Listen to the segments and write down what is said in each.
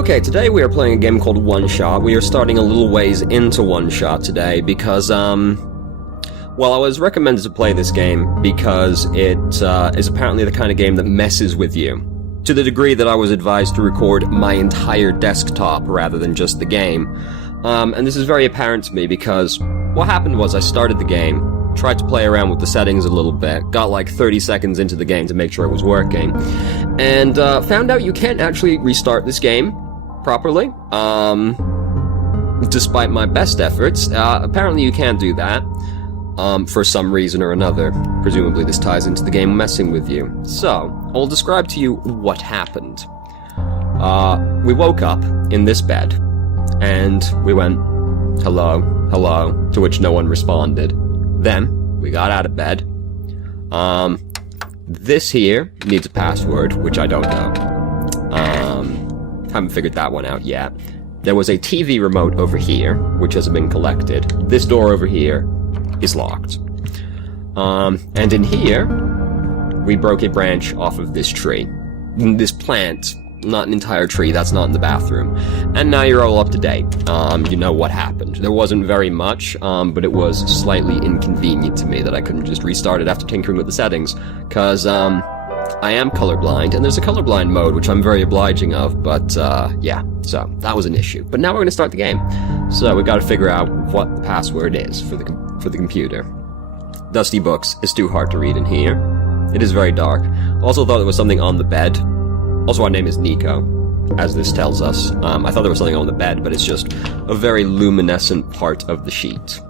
Okay, today we are playing a game called OneShot. We are starting a little ways into OneShot today because, well, I was recommended to play this game because it is apparently the kind of game that messes with you. To the degree that I was advised to record my entire desktop rather than just the game. And this is very apparent to me because what happened was I started the game, tried to play around with the settings a little bit, got like 30 seconds into the game to make sure it was working, and found out you can't actually restart this game properly, despite my best efforts. Apparently you can't do that, for some reason or another. Presumably this ties into the game messing with you. So, I'll describe to you what happened. We woke up in this bed, and we went, hello, hello, to which no one responded. Then, we got out of bed. This here needs a password, which I don't know. Haven't figured that one out yet. There was a TV remote over here, which has been collected. This door over here is locked. And in here, we broke a branch off of this tree. This plant, not an entire tree, that's not in the bathroom. And now you're all up to date. You know what happened. There wasn't very much, but it was slightly inconvenient to me that I couldn't just restart it after tinkering with the settings, cause, I am colorblind, and there's a colorblind mode, which I'm very obliging of, but, yeah, so, that was an issue. But now we're gonna start the game. So, we gotta figure out what the password is for the computer. Dusty books is too hard to read in here. It is very dark. Also thought there was something on the bed. Also, our name is Nico, as this tells us. I thought there was something on the bed, but it's just a very luminescent part of the sheet.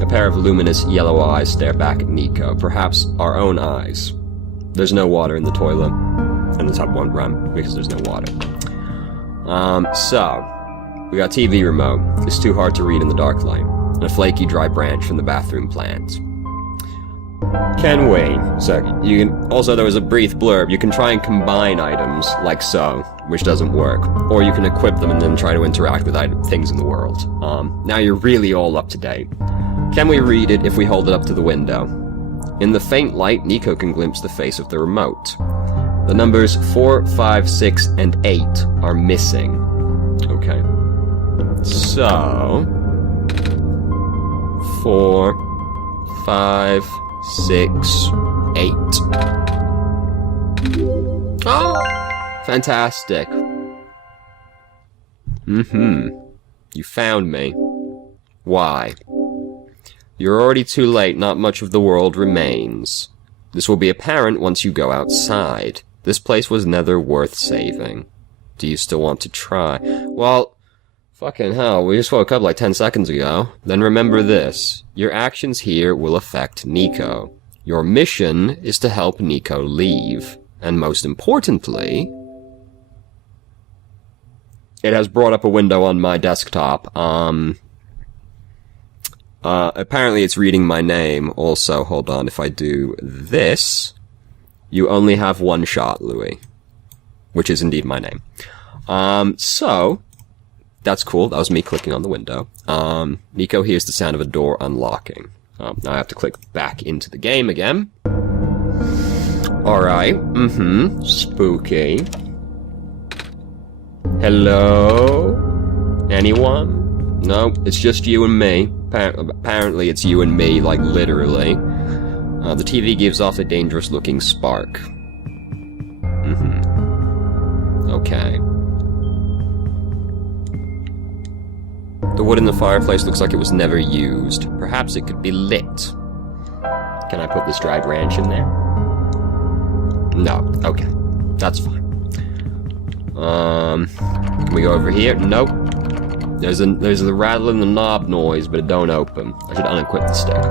A pair of luminous yellow eyes stare back at Nico, perhaps our own eyes. There's no water in the toilet, and the tub won't run because there's no water. So, we got TV remote. It's too hard to read in the dark light. And a flaky dry branch from the bathroom plant. Can we? So, you can, also there was a brief blurb, you can try and combine items, like so, which doesn't work. Or you can equip them and then try to interact with things in the world. Now you're really all up to date. Can we read it if we hold it up to the window? In the faint light, Nico can glimpse the face of the remote. The numbers 4, 5, 6, and 8 are missing. Okay. So... 4, 5... 6, 8. Oh! Fantastic. You found me. Why? You're already too late, not much of the world remains. This will be apparent once you go outside. This place was never worth saving. Do you still want to try? Well, fucking hell, we just woke up like 10 seconds ago. Then remember this. Your actions here will affect Nico. Your mission is to help Nico leave. And most importantly, it has brought up a window on my desktop. Apparently it's reading my name. Also, hold on, if I do this, you only have one shot, Louis. Which is indeed my name. So... that's cool. That was me clicking on the window. Nico hears the sound of a door unlocking. Now I have to click back into the game again. Alright. Spooky. Hello? Anyone? No, it's just you and me. Apparently it's you and me, like literally. The TV gives off a dangerous-looking spark. Okay. The wood in the fireplace looks like it was never used. Perhaps it could be lit. Can I put this dry branch in there? No. Okay. That's fine. Can we go over here? Nope. There's the rattle in the knob noise, but it don't open. I should unequip the stick.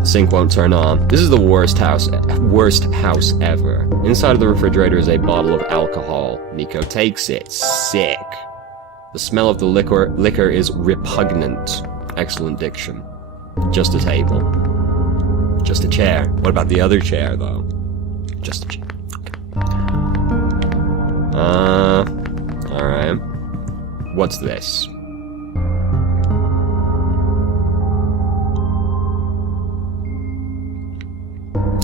The sink won't turn on. This is the worst house ever. Inside of the refrigerator is a bottle of alcohol. Nico takes it. Sick. The smell of the liquor is repugnant. Excellent diction. Just a table. Just a chair. What about the other chair, though? Just a chair. Okay. Alright. What's this?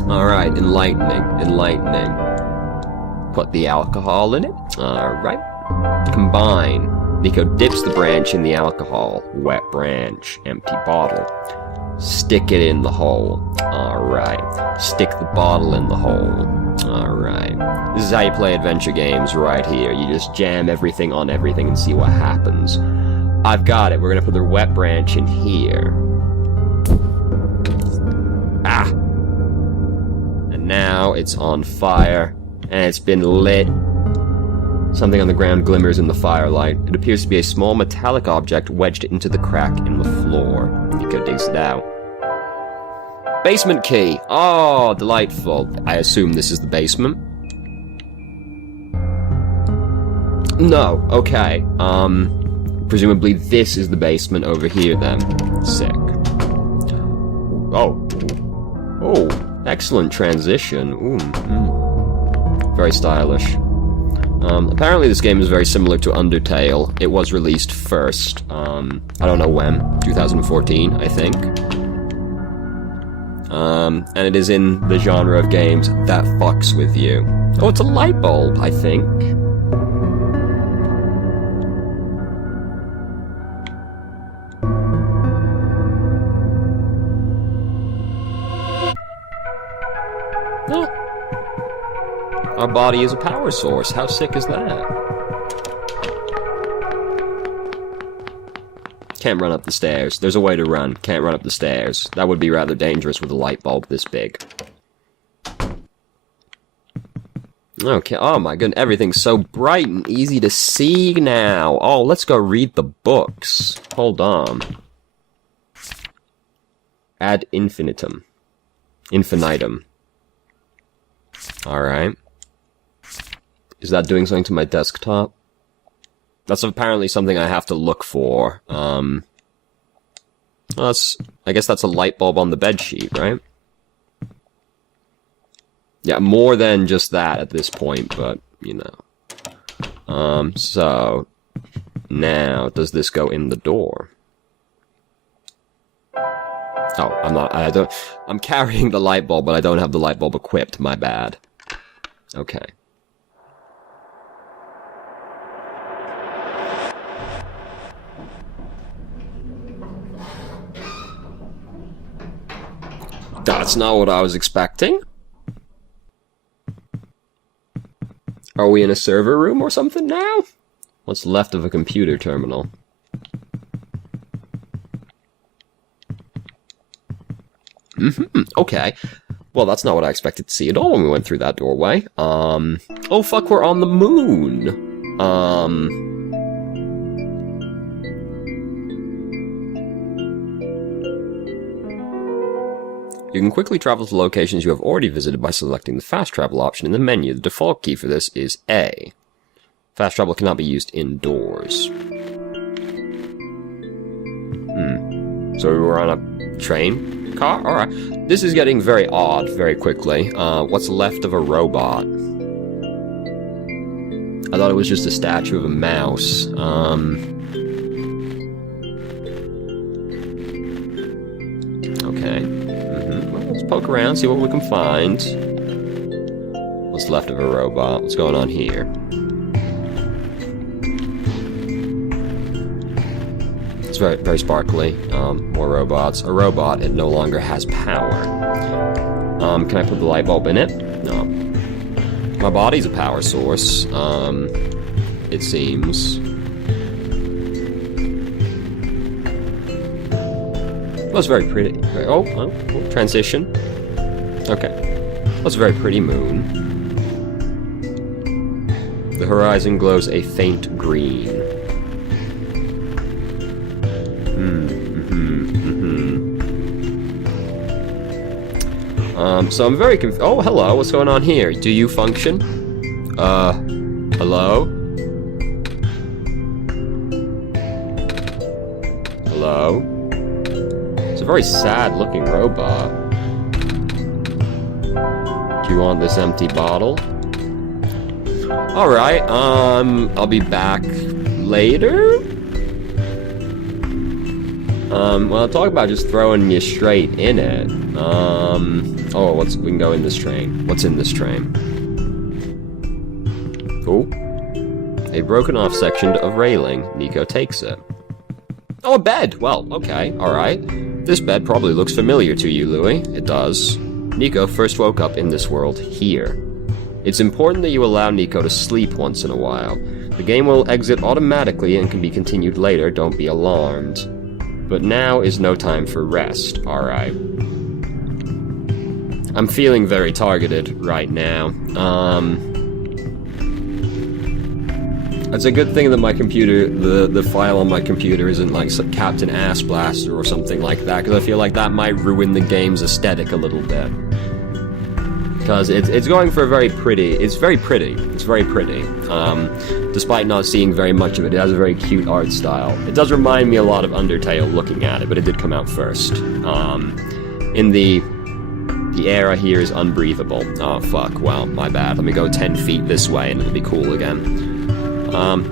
Alright, enlightening. Put the alcohol in it. Alright. Combine. Nico dips the branch in the alcohol. Wet branch. Empty bottle. Stick it in the hole. Alright. Stick the bottle in the hole. Alright. This is how you play adventure games right here. You just jam everything on everything and see what happens. I've got it. We're gonna put the wet branch in here. Ah! And now it's on fire. And it's been lit. Something on the ground glimmers in the firelight. It appears to be a small metallic object wedged into the crack in the floor. Nico digs it out. Basement key! Oh, delightful. I assume this is the basement? No, okay. Presumably this is the basement over here then. Sick. Oh. Oh, excellent transition. Ooh. Very stylish. Apparently this game is very similar to Undertale. It was released first. I don't know when. 2014, I think. And it is in the genre of games that fucks with you. Oh, it's a light bulb, I think. Oh. Our body is a power source. How sick is that? Can't run up the stairs. There's a way to run. Can't run up the stairs. That would be rather dangerous with a light bulb this big. Okay, oh my goodness, everything's so bright and easy to see now. Oh, let's go read the books. Hold on. Ad infinitum. Infinitum. Alright. Is that doing something to my desktop? That's apparently something I have to look for. Well, I guess that's a light bulb on the bedsheet, right? Yeah, more than just that at this point, but, you know. So, now, does this go in the door? Oh, I'm carrying the light bulb, but I don't have the light bulb equipped, my bad. Okay. That's not what I was expecting. Are we in a server room or something now? What's left of a computer terminal? Okay. Well, that's not what I expected to see at all when we went through that doorway. Oh fuck, we're on the moon! You can quickly travel to locations you have already visited by selecting the fast travel option in the menu. The default key for this is A. Fast travel cannot be used indoors. So we were on a train car? Alright. This is getting very odd very quickly. What's left of a robot? I thought it was just a statue of a mouse. Okay. Well, let's poke around, see what we can find. What's left of a robot? What's going on here? It's very, very sparkly. More robots. A robot, it no longer has power. Can I put the light bulb in it? No. My body's a power source. It seems. That's very pretty. Oh, transition. Okay. That's a very pretty moon. The horizon glows a faint green. So I'm very confused. Oh, hello, what's going on here? Do you function? Hello? Hello? It's a very sad-looking robot. Do you want this empty bottle? Alright, I'll be back later? Well, talk about just throwing you straight in it. Oh, we can go in this train. What's in this train? Oh. A broken off section of railing. Nico takes it. Oh, a bed! Well, okay, alright. This bed probably looks familiar to you, Louis. It does. Nico first woke up in this world here. It's important that you allow Nico to sleep once in a while. The game will exit automatically and can be continued later, don't be alarmed. But now is no time for rest, alright. I'm feeling very targeted right now. It's a good thing that my computer, the file on my computer isn't like Captain Ass Blaster or something like that, because I feel like that might ruin the game's aesthetic a little bit. Because it's going for a very pretty, it's very pretty. Despite not seeing very much of it, it has a very cute art style. It does remind me a lot of Undertale looking at it, but it did come out first. In the era here is unbreathable. Oh fuck, well, my bad. Let me go 10 feet this way and it'll be cool again.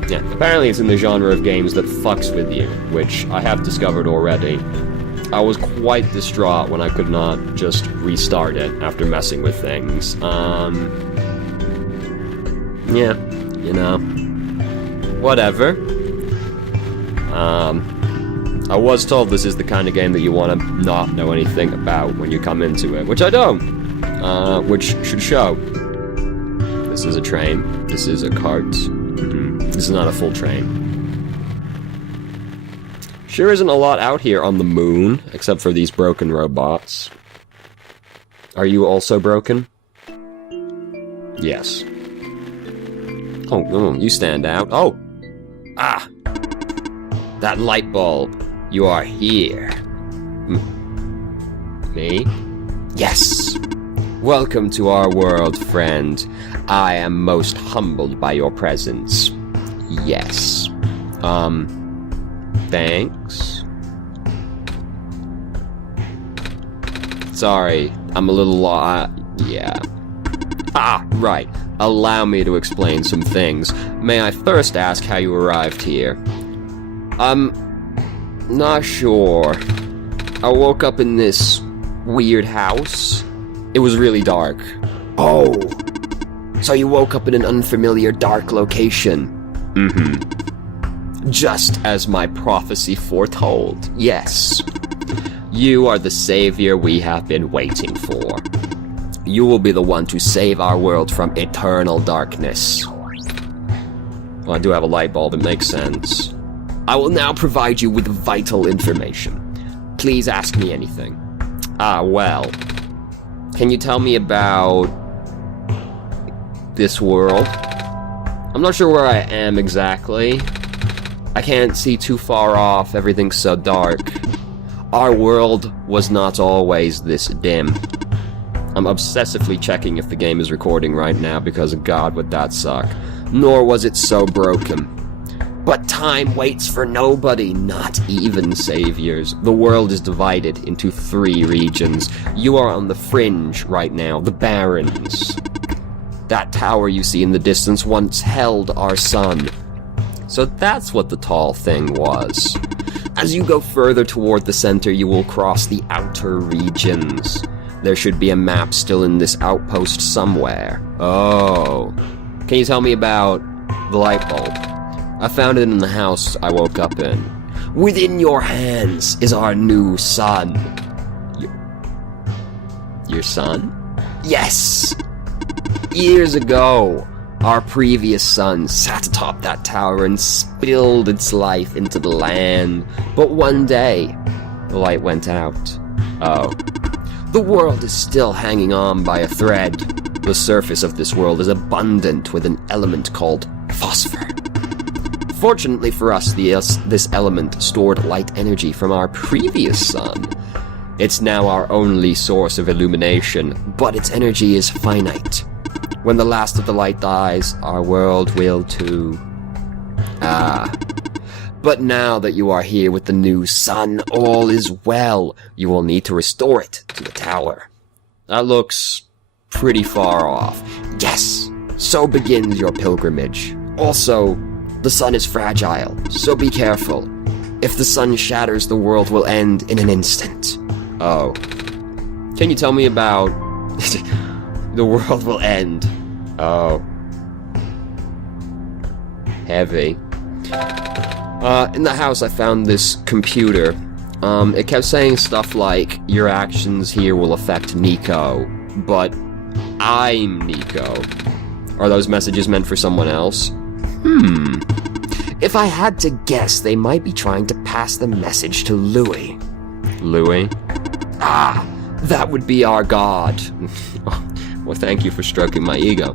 Yeah, apparently it's in the genre of games that fucks with you, which I have discovered already. I was quite distraught when I could not just restart it after messing with things. Yeah, you know, whatever. I was told this is the kind of game that you want to not know anything about when you come into it, which I don't, which should show. This is a train. This is a cart. This is not a full train. Sure isn't a lot out here on the moon, except for these broken robots. Are you also broken? Yes. Oh, you stand out. Oh! Ah! That light bulb. You are here. Me? Yes! Welcome to our world, friend. I am most humbled by your presence. Yes. Thanks? Sorry, I'm a little yeah. Ah, right. Allow me to explain some things. May I first ask how you arrived here? Not sure. I woke up in this weird house. It was really dark. Oh! So you woke up in an unfamiliar dark location. Just as my prophecy foretold, yes. You are the savior we have been waiting for. You will be the one to save our world from eternal darkness. Well, I do have a light bulb, it makes sense. I will now provide you with vital information. Please ask me anything. Well. Can you tell me about this world? I'm not sure where I am exactly. I can't see too far off, everything's so dark. Our world was not always this dim. I'm obsessively checking if the game is recording right now because God would that suck. Nor was it so broken. But time waits for nobody, not even saviors. The world is divided into 3 regions. You are on the fringe right now, the Barrens. That tower you see in the distance once held our sun. So that's what the tall thing was. As you go further toward the center, you will cross the outer regions. There should be a map still in this outpost somewhere. Oh. Can you tell me about the light bulb? I found it in the house I woke up in. Within your hands is our new sun. Your son? Yes! Years ago, our previous sun sat atop that tower and spilled its life into the land. But one day, the light went out. Oh. The world is still hanging on by a thread. The surface of this world is abundant with an element called phosphor. Fortunately for us, this element stored light energy from our previous sun. It's now our only source of illumination, but its energy is finite. When the last of the light dies, our world will too. But now that you are here with the new sun, all is well. You will need to restore it to the tower. That looks pretty far off. Yes, so begins your pilgrimage. Also, the sun is fragile, so be careful. If the sun shatters, the world will end in an instant. Oh. Can you tell me about... the world will end. Oh. heavy. In the house I found this computer. It kept saying stuff like, your actions here will affect Nico, but I'm Nico. Are those messages meant for someone else? If I had to guess, they might be trying to pass the message to Louis. Louis? Ah, that would be our god. Well, thank you for stroking my ego.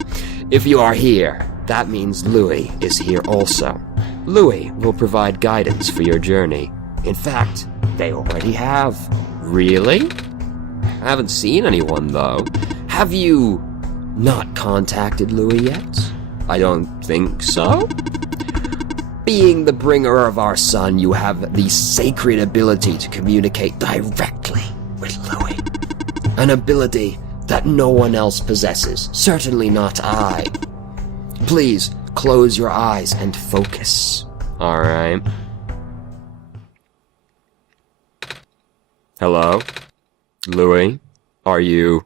If you are here, that means Louis is here also. Louis will provide guidance for your journey. In fact, they already have. Really? I haven't seen anyone, though. Have you not contacted Louis yet? I don't think so. Being the bringer of our son, you have the sacred ability to communicate directly with Louis. An ability that no one else possesses, certainly not I. Please, close your eyes and focus. Alright. Hello? Louis? Are you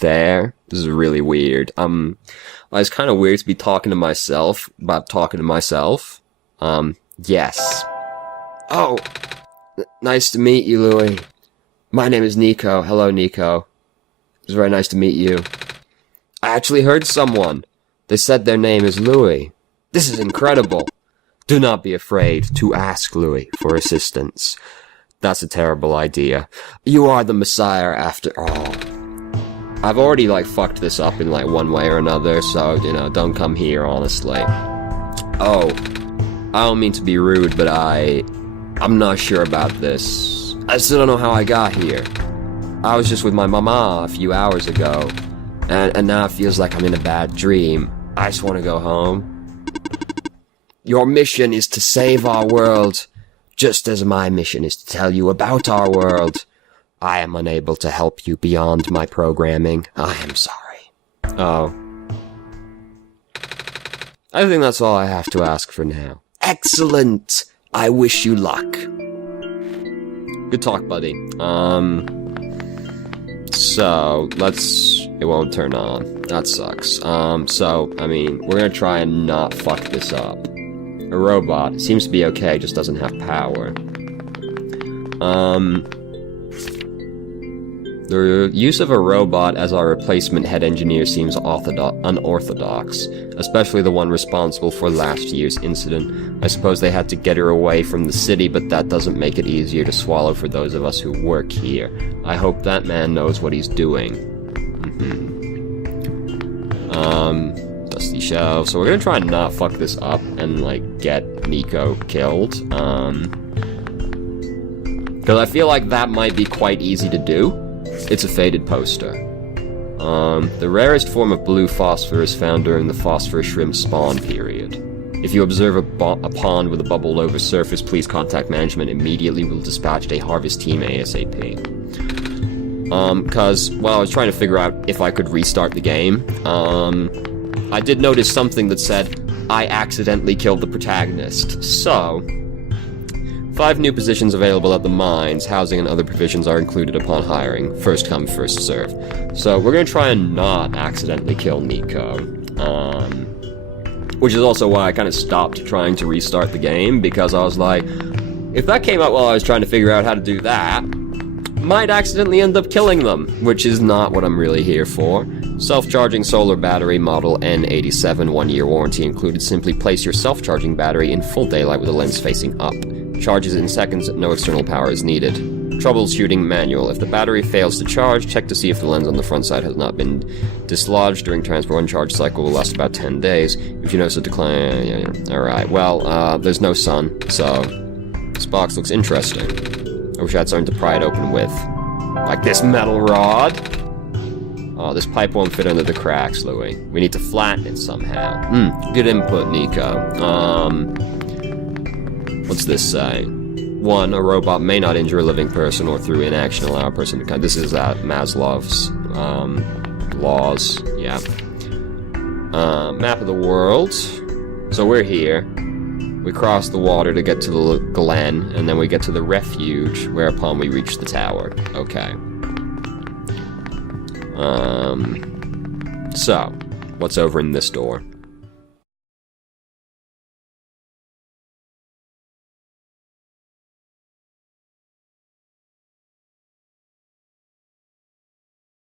there? This is really weird. It's kind of weird to be talking to myself about talking to myself. Yes. Oh, nice to meet you, Louis. My name is Nico. Hello, Nico. It's very nice to meet you. I actually heard someone. They said their name is Louis. This is incredible. Do not be afraid to ask Louis for assistance. That's a terrible idea. You are the Messiah after all. I've already, fucked this up in, one way or another, so, don't come here, honestly. Oh, I don't mean to be rude, but I'm not sure about this. I still don't know how I got here. I was just with my mama a few hours ago, and now it feels like I'm in a bad dream. I just want to go home. Your mission is to save our world, just as my mission is to tell you about our world. I am unable to help you beyond my programming. I am sorry. Oh. I think that's all I have to ask for now. Excellent! I wish you luck. Good talk, buddy. So, it won't turn on. That sucks. We're gonna try and not fuck this up. A robot. It seems to be okay, just doesn't have power. The use of a robot as our replacement head engineer seems unorthodox, especially the one responsible for last year's incident. I suppose they had to get her away from the city, but that doesn't make it easier to swallow for those of us who work here. I hope that man knows what he's doing. Dusty shelf. So we're gonna try and not fuck this up and, get Nico killed. Because I feel like that might be quite easy to do. It's a faded poster. The rarest form of blue phosphor is found during the phosphor shrimp spawn period. If you observe a pond with a bubbled over surface, please contact management immediately. We'll dispatch a harvest team ASAP. I was trying to figure out if I could restart the game. I did notice something that said, I accidentally killed the protagonist. So, 5 new positions available at the mines. Housing and other provisions are included upon hiring. First come, first serve. So we're gonna try and not accidentally kill Nico. Which is also why I kind of stopped trying to restart the game, because I was like, if that came up while I was trying to figure out how to do that, might accidentally end up killing them, which is not what I'm really here for. Self-charging solar battery model N87, 1-year warranty included. Simply place your self-charging battery in full daylight with the lens facing up. Charges in seconds, no external power is needed. Troubleshooting manual. If the battery fails to charge, check to see if the lens on the front side has not been dislodged during transport. One charge cycle will last about 10 days. If you notice a decline... Alright, well, there's no sun, so... This box looks interesting. I wish I had something to pry it open with. Like this metal rod? Oh, this pipe won't fit under the cracks, Louis. We need to flatten it somehow. Good input, Nico. What's this say? 1. A robot may not injure a living person or through inaction allow a person to... This is Maslow's, laws. Yeah. Map of the world. So we're here. We cross the water to get to the glen, and then we get to the refuge, whereupon we reach the tower. Okay. So, what's over in this door?